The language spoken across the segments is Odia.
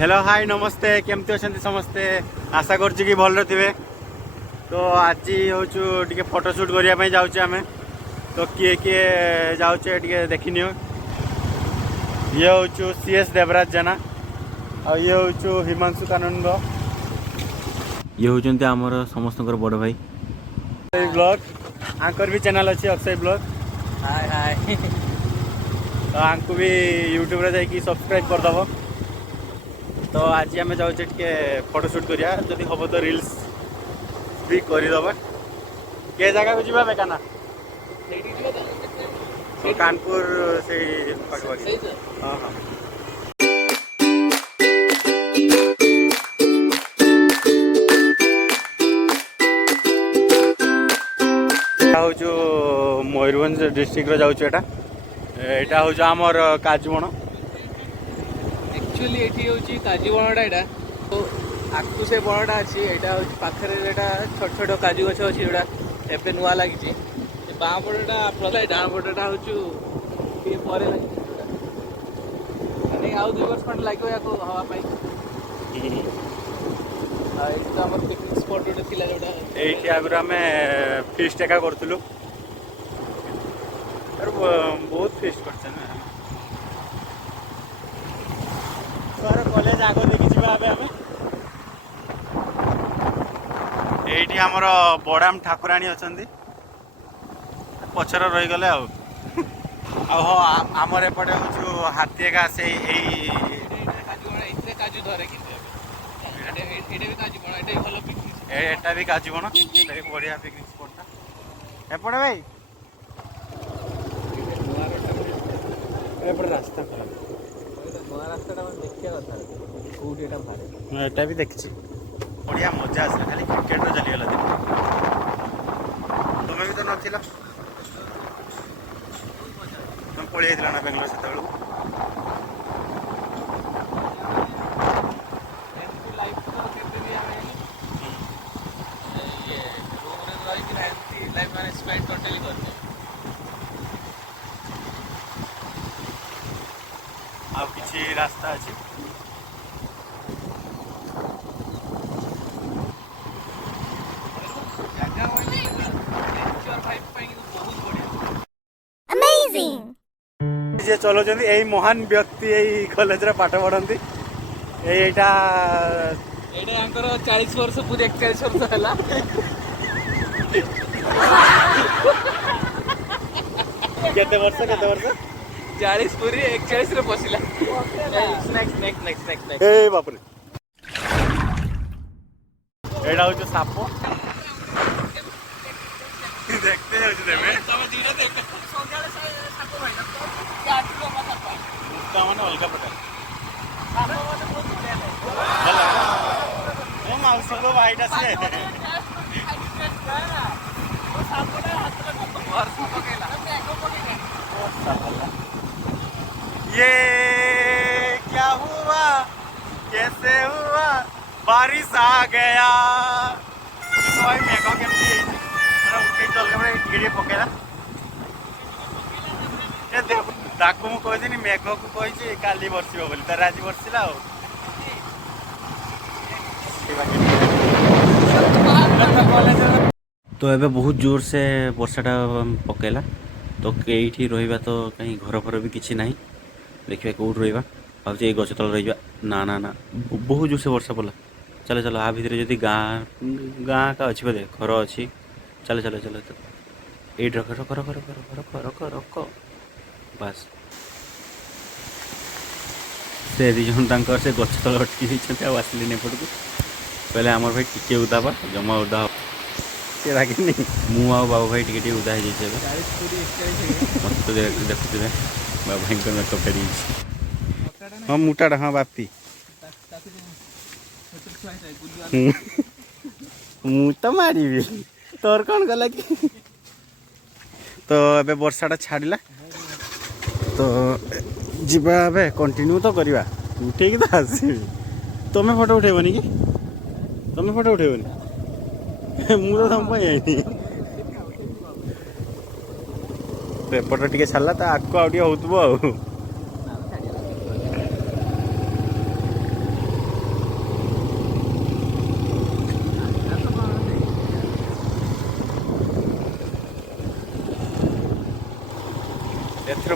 हेलो हाय नमस्ते केमती अच्छा समस्ते आशा करছি कि भल थे। तो आज हूँ टे फोटोशूट करने जाऊे आम तो किए किए जाऊे टे देखनी ये हूँ सीएस देवराज जेना और ये हूँ हिमांशु कानंद ये होती आमर समस्त बड़ भाई ब्लॉग आंकर भी चैनल अच्छी अक्षय ब्लॉग हाय हाय तो आंको भी यूट्यूब रे जाकि सब्सक्राइब करदेव। तो आज आम जाऊे टे फोटोशूट करिया जदि हम तो रील्स भी करदे के जगह को जीवा बेकाना तो कानपुर से पाखपाखी हाँ हाँ हूँ मयूरभंज डिस्ट्रिक्ट जाऊँ यहाँ हूँ आमर काजूबण एक्चुअली ये हूँ काजू बणटा यहाँ तो आगु से बणटा अच्छी यहाँ हूँ पाखे छोट छोट काजू गछ अच्छी जोड़ा एवं नुआ लगी बाँ पटा प्रथा डाण पटा हूँ लगे आउ 2 वर्ष खंड लगे या हवापाई तो आम पिकनिक स्पट गोटे थी जोटा ये आगुरी आम फिस्ट एका करूँ बहुत फिस्ट कर कॉलेज आग देखी आम ये आमर बड़ाम ठाकुराणी अच्छा पचर रहीगले हाँ आमर एपटे हूँ हाथी एका से काजू धरे एटा भी काजू बण एटा भी बढ़िया पिकनिक स्पॉट एपटे भाई एपटे रास्ता खराब नया रास्ता देखा कथा कौटी बाहर एटा भी देखी बढ़िया मजा आसा खाली क्रिकेट रो चलीगला दिन तुम्हें भी तो नथिला तुम पड़ी जाइला ना बेंगलोर से आ किसी रास्ता अच्छी जे चलो यही महान व्यक्ति यही कॉलेज रे पाठ पढ़ती यहीटा 40 वर्ष पूरी 41 वर्ष है केते वर्ष 40 पूरी 41 रे पसिला नेक्स्ट ए बाप रे एडा हो साप देखते हो देवे तब धीरे देख संगाले साप भाई उसका माने अलगा प्रकार साप माने बहुत बढ़िया है माउसी को वाइट आसे ये क्या हुआ कैसे हुआ बारिश आ गया तो भाई मेघ केमती चल पकेला ताकू मु कही मेघ को कही काली बरसो बोली तार आज बरसला तो एबे बहुत जोर से वर्षाटा पकेला तो कईठी रहा तो कहीं घर फर भी किसी ना देखिए कौट रहा भाई ये गच तल रहा ना ना ना बहुत जोर से वर्षा पड़ा चलो चलो आ भितर जदि गाँ गाँ का अच्छी बोधे घर अच्छी चलो चलो चलो तो ये रख रख रख रख रख रख रख बास से दिजन से गच तल अटकी आसली एपटू पहले आमर भाई टिके उदा बा जमा उदा से रागिनी मु आ बाबू भाई टिके उदा हो जाए मत तो देखुए बाबू भाई को मेकअप कर हाँ मोटाटा हाँ बापी मु तो मारी तोर कौन गला कि तो अबे वर्षाटा छाड़ला तो जीवा ए कंटिन्यू तो करवा उठे तो आसबि तुम्हें फोटो उठेबनी कि तुम्हें फोटो उठेबनी मु तो तुम जाइनी एपट टे छाड़ा तो आगक आउ होब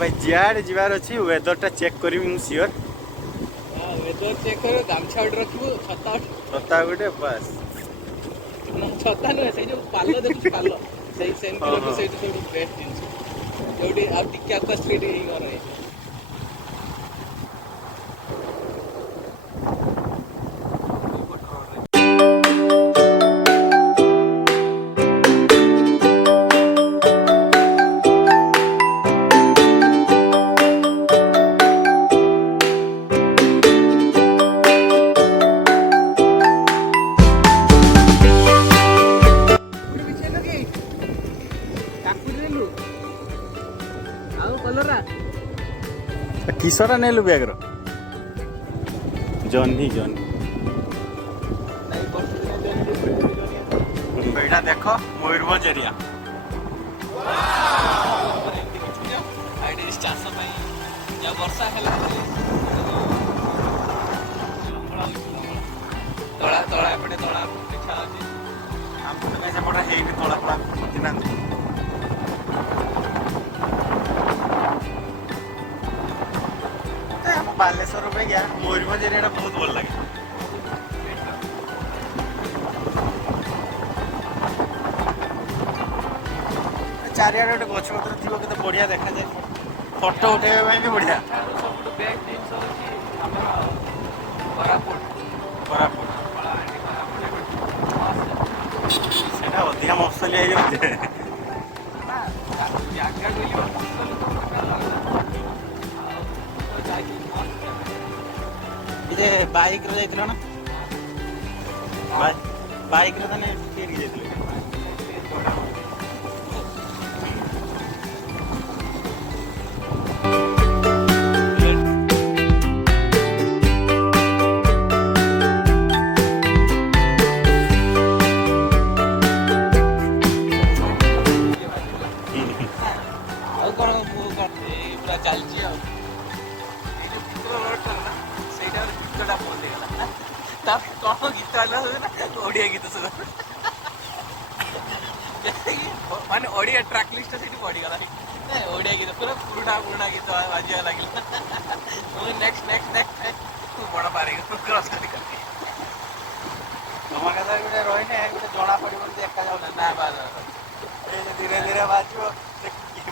भाई जियाड़े जीवार अच्छी वेदरटा चेक करी मु सियोर वेदर चेक कर गामछा गोटे रखिबो छता छता गोटे बस छता नुहे से जो पाल देखु पाल सेही सेमती रखो सेही सब बेस्ट जिंस जोडी आ टिके आका स्ट्रीट ही घर है किसरा नेलु बैगर जन्ही जन्ही एटा देख मयूरभंज एरिया चाष वर्षा तला तला एपटे तला देखा सेपटे ହେଇନି ତଳା ଫଳା ପୋତିନାହାନ୍ତି ଆମ ବାଲେଶ୍ୱର ଅପେକ୍ଷା ମୟୂରଭଞ୍ଜ ଏରିଆଟା ବହୁତ ଭଲ ଲାଗେ ଚାରିଆଡ଼େ ଗୋଟେ ଗଛ ପତ୍ର ଥିବ କେତେ ବଢ଼ିଆ ଦେଖାଯାଏ ଫଟୋ ଉଠେଇବା ପାଇଁ ବି ବଢ଼ିଆ ସବୁଠୁ ବେଷ୍ଟ ଜିନିଷ ହେଉଛି ଆମର କୋରାପୁଟ କୋରାପୁଟ ସେଇଟା ଅଧିକା ମସଲିଆ ହେଇଯାଉଛି ଜାଗା ଯେ ବାଇକ୍ରେ ଯାଇଥିଲ ନା ବାଇକ୍ରେ ତାନେ କିଏ ଯାଇଥିଲେ ଆଉ କ'ଣ ମୁଁ ପୁରା ଚାଲିଛି ଆଉ ଏଇ ଯେଉଁ ଭିତର ରୋଡ଼ଟା ନା ସେଇଟା ଗୀତଟା ବନ୍ଦ ହେଇଗଲା ତା କ'ଣ ଗୀତ ହେଲା ନା ଓଡ଼ିଆ ଗୀତ ସବୁ ମାନେ ଓଡ଼ିଆ ଟ୍ରାକ୍ ଲିଷ୍ଟଟା ସେଇଠି ପଡ଼ିଗଲା ଓଡ଼ିଆ ଗୀତ ପୁରା ପୁରୁଣା ଗୀତ ବାଜିବା ଲାଗିଲା ମୁଁ ନେକ୍ସଟ ବଡ଼ ପାରିଗ କ୍ରସ୍ କରି ତମ କଥା ଗୋଟେ ରହିନେ ଗୋଟେ ଜଣା ପଡ଼ିବନି ଦେଖା ଯାଉନା ନା ବାଦ ଧୀରେ ଧୀରେ ବାଜିବ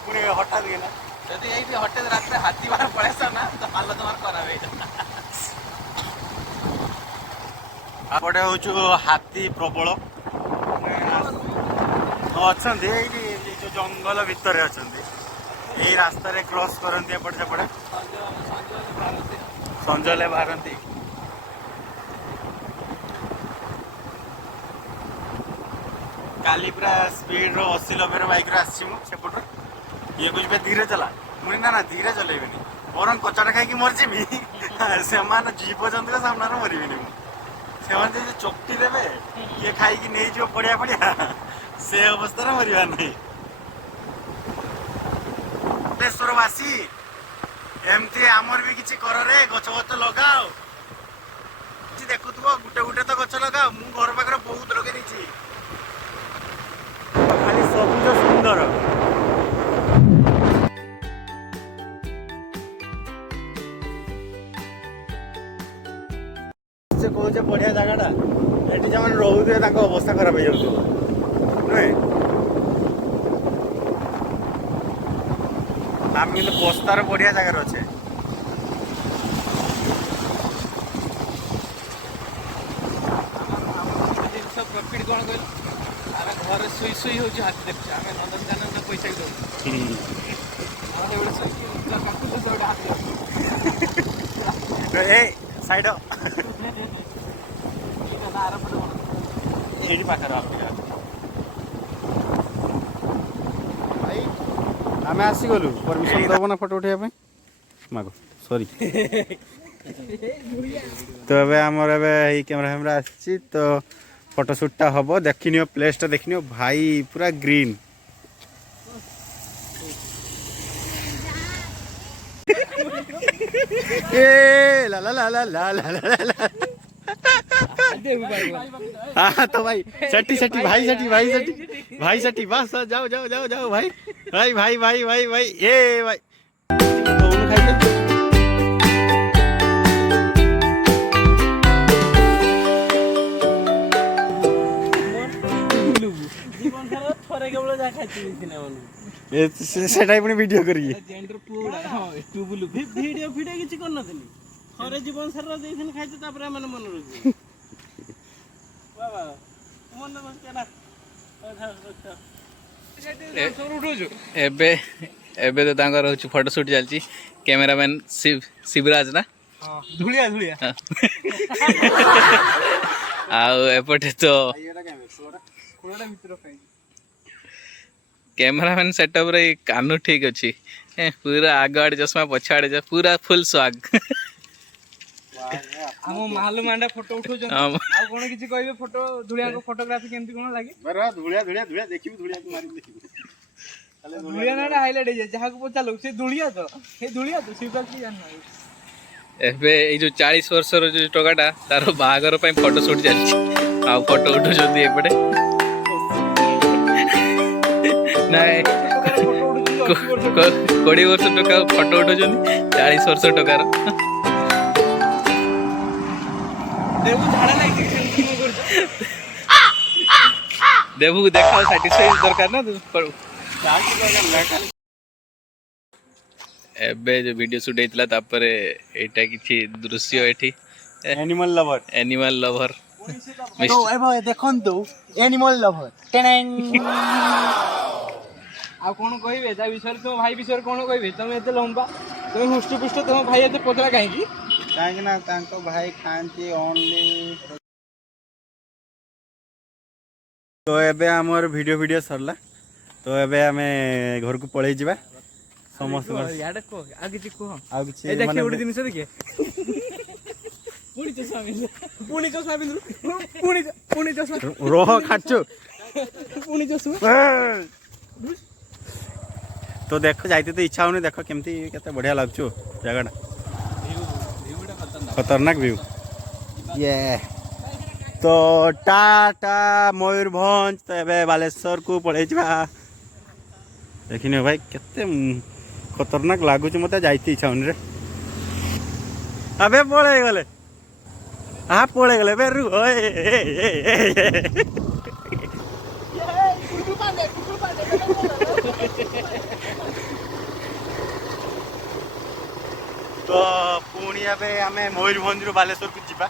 ପୁଣି ହଠାତ୍ ଗଲା ଯଦି ଏଇଠି ହଠାତ୍ ରାତିରେ ହାତୀ ବାହାର ପଳେଇ ଆସ ନା ତ ପାଲ ତମର ଖରାପ ହେଇଯିବ ଆପଟେ ହଉଛୁ ହାତୀ ପ୍ରବଳ ଅଛନ୍ତି ଏଇଠି ଯୋଉ ଜଙ୍ଗଲ ଭିତରେ ଅଛନ୍ତି ଏଇ ରାସ୍ତାରେ କ୍ରସ୍ କରନ୍ତି ଏପଟେ ସେପଟେ ସଞ୍ଜଲେ ବାହାରନ୍ତି କାଲି ପୁରା ସ୍ପିଡର 80-90 ବାଇକ୍ରେ ଆସିଛି ମୁଁ ସେପଟରୁ ଇଏ କହୁଛି ଧୀରେ ଚଲା ମୁଇଁ ନା ଧୀରେ ଚଲେଇବିନି ବରଂ କଚାଟା ଖାଇକି ମରିଯିବି ସେମାନେ ଜୀବଜନ୍ତୁଙ୍କ ସାମ୍ନାରେ ମରିବିନି ମୁଁ ସେମାନେ ଯଦି ଚକଟି ଦେବେ ଇଏ ଖାଇକି ନେଇଯିବ ପଡ଼ିଆ ସେ ଅବସ୍ଥାରେ ମରିବାର ନାହିଁ ବାଲେଶ୍ୱରବାସୀ ଏମିତି ଆମର ବି କିଛି କରରେ ଗଛ ଗଛ ଲଗାଅ କିଛି ଦେଖୁଥିବ ଗୋଟେ ଗୋଟେ ତ ଗଛ ଲଗାଅ ମୁଁ ଘର ପାଖରେ ବହୁତ ଲଗେଇ ଦେଇଛି ଖାଲି ସବୁଜ ସୁନ୍ଦର ସେ କହୁଛେ ବଢିଆ ଜାଗାଟା ଏଠି ଯେଉଁମାନେ ରହୁଥିବେ ତାଙ୍କ ଅବସ୍ଥା ଖରାପ ହେଇଯାଉଥିବ ନୁହେଁ ଆମେ କିନ୍ତୁ ବସ୍ତାର ବଢିଆ ଜାଗାରେ ଅଛେ ଜିନିଷ ପ୍ରଫିଟ୍ କ'ଣ କହିଲ ଆମେ ଘରେ ଶୋଇ ହେଉଛି ହାତୀ ଦେଖୁଛୁ ଆମେ ନନ୍ଦନକାନନ ପଇସା ବି ଦେଉଛୁ ସେଇଭଳି ଶୋଇକି କାଟୁଛୁ ସେଇଟା ହାତୀ ଏ ସାଇଡ ସେଇଠି ପାଖରେ ଭାଇ ଆମେ ଆସିଗଲୁ ପରମିଶନ ଦେବ ନା ଫଟୋ ଉଠେଇବା ପାଇଁ ମାଗ ସରି ତ ଏବେ ଆମର ଏବେ ଏଇ କ୍ୟାମେରା ଫ୍ୟାମେରା ଆସିଛି ତ ଫଟୋ ସୁଟ୍ଟା ହେବ ଦେଖିନିଅ ପ୍ଲେସ୍ଟା ଦେଖିନିଅ ଭାଇ ପୁରା ଗ୍ରୀନ୍ ଏ ଲା ଲା ଲା ଲା ଲା ଲା ଲା ला हाँ तो भाई सटी सटी भाई सटी भाई सटी भाई सटी बस जाओ जाओ जाओ जाओ भाई भाई भाई भाई भाई भाई ए भाई সেটাই পুଣି ভিডিଓ କରିକି ଭିଡିଓ ଫିଡିଓ କିଛି କରିନଥିଲି ଥରେ ଜୀବନ ସାରା ଦେଇଥିଲି ଖାଇଛି ତାପରେ ମାନେ ମନେ ରହୁଛି ଏବେ ଏବେ ତ ତାଙ୍କର ହଉଛି ଫଟୋ ସୁଟ୍ ଚାଲିଛି କ୍ୟାମେରାମ୍ୟାନ୍ ଶିବରାଜ ନା ଧୂଳିଆ ଧୂଳିଆ ଆଉ ଏପଟେ ତ କ୍ୟାମେରାମ୍ୟାନ୍ ସେଟଅପ୍ ରେ କାନୁ ଠିକ୍ ଅଛି ପୁରା ଆଗ ଆଡ଼େ ଚଷମା ପଛ ଆଡ଼େ ପୁରା ଫୁଲ୍ ସ୍ୱାଗ ଆମ ମାଲୁ ମାଣ୍ଡା ଫଟୋ ଉଠଉଛନ୍ତି ଆଉ କଣ କିଛି କହିବେ ଫଟୋ ଧୂଳିଆଙ୍କ ଫଟୋଗ୍ରାଫି କେମିତି କଣ ଲାଗେ ଧୂଳିଆ ଧୂଳିଆ ଧୂଳିଆ ଦେଖିବୁ ଧୂଳିଆ ମାରିକି ଦେଖିବୁ ଧୂଳିଆ ନାଁଟା ହାଇଲାଇଟ୍ ହେଇଯାଏ ଯାହାକୁ ପଚାରିଲୁ ସେ ଧୂଳିଆ ତ ଶିବରାଜ କି ଜାଣିନାହିଁ ଏବେ ଏଇ ଯୋଉ 40 ବର୍ଷର ଯୋଉ ଟୋକାଟା ତାର ବାହାଘର ପାଇଁ ଫଟୋ ସୁଟ୍ ଚାଲିଛି ଆଉ ଫଟୋ ଉଠଉଛନ୍ତି ଏପଟେ ନାଇଁ 20 ବର୍ଷ ଟୋକା ଫଟୋ ଉଠଉଛନ୍ତି 40 ବର୍ଷ ଟୋକାର ଦେବୁକୁ ଦେଖାও ସାଟିସ୍ଫାଇ ଦରକାର ନା ଏବେ ଯୋଉ ଭିଡିଓ ସୁଟ୍ ହେଇଥିଲା ତାପରେ ଏଇଟା କିଛି ଦୃଶ୍ୟ ଏଠି ଏନିମଲ ଲଭର ଦେଖନ୍ତୁ ଏନିମଲ ଲଭର ଆଉ କଣ କହିବେ ତା ବିଷୟରେ ତମ ଭାଇ ବିଷୟରେ କଣ କହିବେ ତମେ ଏତେ ଲମ୍ବା ତମେ ହୃଷ୍ଟପୁଷ୍ଟ ତମ ଭାଇ ଏତେ ପତଳା କାହିଁକି ନା ତାଙ୍କ ଭାଇ ଖାଆନ୍ତି ଓନ୍ଲି ତ ଏବେ ଆମର ଭିଡ଼ିଓ ସରିଲା ତ ଏବେ ଆମେ ଘରକୁ ପଳେଇ ଯିବା ସମସ୍ତେ ଆଉ କିଛି କୁହ ଆଉ କିଛି ଦେଖେ ଗୋଟେ ଜିନିଷ ଦେଖେ ପୁଣି ଚଷମା ରୋହ ଖାଚୁ ପୁଣି ଚଷମା ତ ଦେଖ ଯାଇତେ ତ ଇଚ୍ଛା ହଉନି ଦେଖ କେମିତି କେତେ ବଢିଆ ଲାଗୁଛୁ ଜାଗାଟା ଖତରନାକ ଭିଉ तो टाटा मयूरभंज तो ए बालेश्वर को पड़े देखने भाई केते खतरनाक लगुच मत जाती इच्छा रे अबे पड़े गले हाँ पड़े गले बेरु तो पुणी ए आम मयूरभंज रु बालेश्वर को जीवा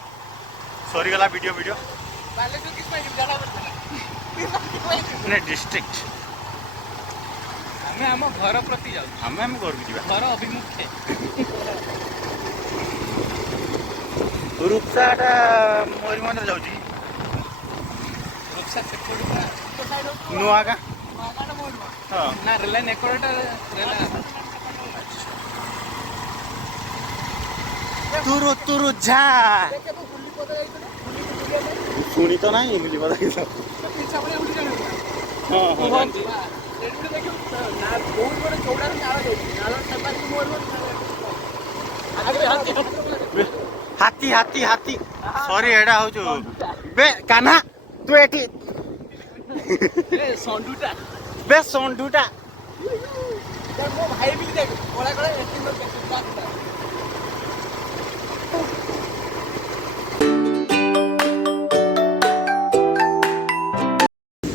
सरीगला वीडियो डिस्ट्रिक्ट आम आम घर प्रति जाऊ आम घर को जीवा घर अभिमुखे रूपसाटा मयूरभंज जाऊँगी नुआ का ना रेला नेकोटा रेला तुरु तुरु झा शुणी तो ना बुझी पता हाथी हाथी हाथी सॉरी एडा हो जो बे कान्हा तू एठी संडुटा बे संडुटा मो भाई भी देख कोला कोला एठी में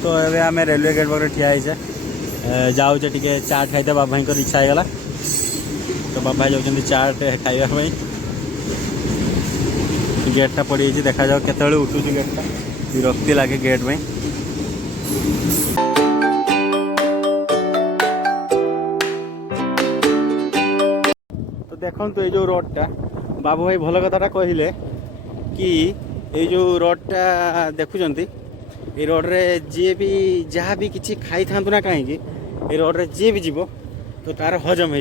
तो ये आम रेलवे गेट पाखे ठिया जाऊे टे चाट खाई बाबा भाई इच्छा होगा तो बाबा जाऊँ चाट खावाई गेटा पड़ी देखा जाओ केत उठू गेटा विरक्ति लगे गेट में तो देखो ये जो रोडटा बाबू भाई भल कथा कहले कि ये जो रोडटा देखुंत ये रोड्रे जी भी जहाँ भी किसी खाई था ना कहीं ये रोड्रे जी भी जीव तो तार हजम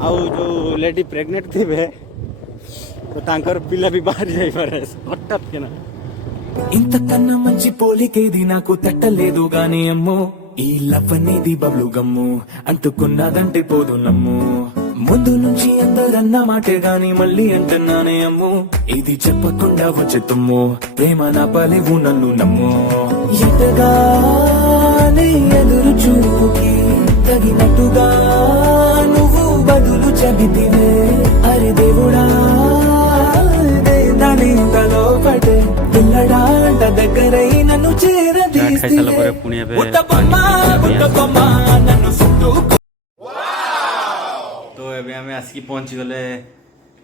हो जो लेडी प्रेग्नेंट थे तो तांकर पिला भी बाहर जाई पारे हठात के ना ఇంతకన్నా మంచి పోలికేది నాకు తట్టలేదు గాని అమ్మో ఈ లవ్ అనేది బబ్లు గమ్ము అంటుకున్నదంటే పోదు నమ్ము ముందు నుంచి అందరన్న మాటే గాని మళ్ళీ అంటున్నానే అమ్ము ఇది చెప్పకుండా వచ్చేతుమ్ము ప్రేమ నా పలేవు నన్ను నమ్ము ఎటగానే ఎదురు చూకి తగినట్టుగా నువ్వు బదులు చెబితివే అరే దేవుడా దాని తలో పడే పిల్లడాంట దగ్గరై నన్ను ଚାଟ୍ ଖାଇସାରିଲା ପରେ ପୁଣି ଏବେ నన్ను చుట్టూ ତ ଏବେ ଆମେ ଆସିକି ପହଞ୍ଚିଗଲେ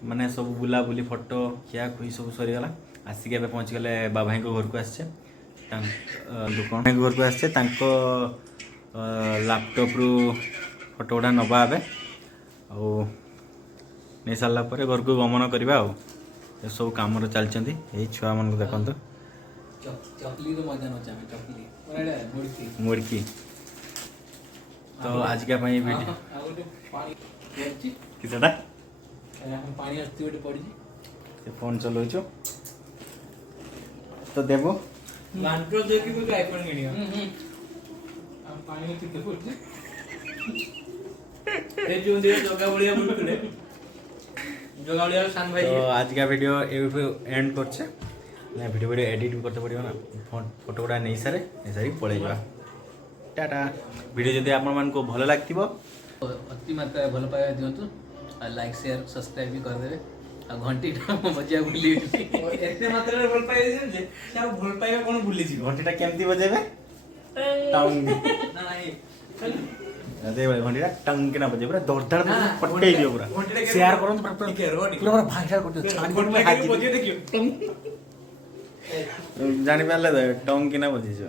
ମାନେ ସବୁ ବୁଲାବୁଲି ଫଟୋ ଖିଆ ଖୁଇ ସବୁ ସରିଗଲା ଆସିକି ଏବେ ପହଞ୍ଚିଗଲେ ବାବାଙ୍କ ଘରକୁ ଆସିଛେ ଭାଇଙ୍କ ଘରକୁ ଆସିଛେ ତାଙ୍କ ଲାପଟପ୍ରୁ ଫଟୋ ଗୁଡ଼ା ନେବା ଏବେ ଆଉ ନେଇ ସାରିଲା ପରେ ଘରକୁ ଗମନ କରିବା ଆଉ ଏସବୁ କାମରେ ଚାଲିଛନ୍ତି ଏଇ ଛୁଆମାନଙ୍କୁ ଦେଖନ୍ତୁ ମୁଡ଼କି ତ ଆଜିକା ପାଇଁ ଭିଡ଼ିଓ କି ସେଟା ସେ ଫୋନ୍ ଚଲାଉଛୁ ତ ଦେବ ଆଜିକା ଭିଡ଼ିଓ ଏଇଠୁ ଏଣ୍ଡ କରୁଛେ ଭିଡ଼ିଓ ଏଡ଼ିଟ୍ ବି କରତେ ପଡ଼ିବ ନା ଫଟୋ ଗୁଡ଼ା ନେଇସାରିକି ପଳେଇବା ଟାଟା ଭିଡ଼ିଓ ଯଦି ଆପଣମାନଙ୍କୁ ଭଲ ଲାଗିଥିବ ଅତି ମାତ୍ରାରେ ଭଲ ପାଇବା ଦିଅନ୍ତୁ ଆଉ ଲାଇକ୍ ସେୟାର ସବସ୍କ୍ରାଇବ୍ ବି କରିଦେବେ ଆଉ ଘଣ୍ଟିଟା ବଜେଇବା ଭୁଲିବେନି ଏତେ ମାତ୍ରାରେ ଭଲ ପାଇବା ଯେ ଆଉ ଭଲ ପାଇବା କ'ଣ ଭୁଲିଯିବ ଘଣ୍ଟିଟା କେମିତି ବଜେଇବେ ଘଣ୍ଟିଟା ଟଙ୍ଗ କିନା ବଜେଇ ପୁରା ଦରଦାର ପଟେଇ ଦିଅ ପୁରା ସେୟାର କରନ୍ତୁ ପୁରା ଭାଇରାଲ କରିଦିଅ ଜାଣିପାରିଲେ ତ ଟଙ୍ଗ କିନା ବଜେଇଛ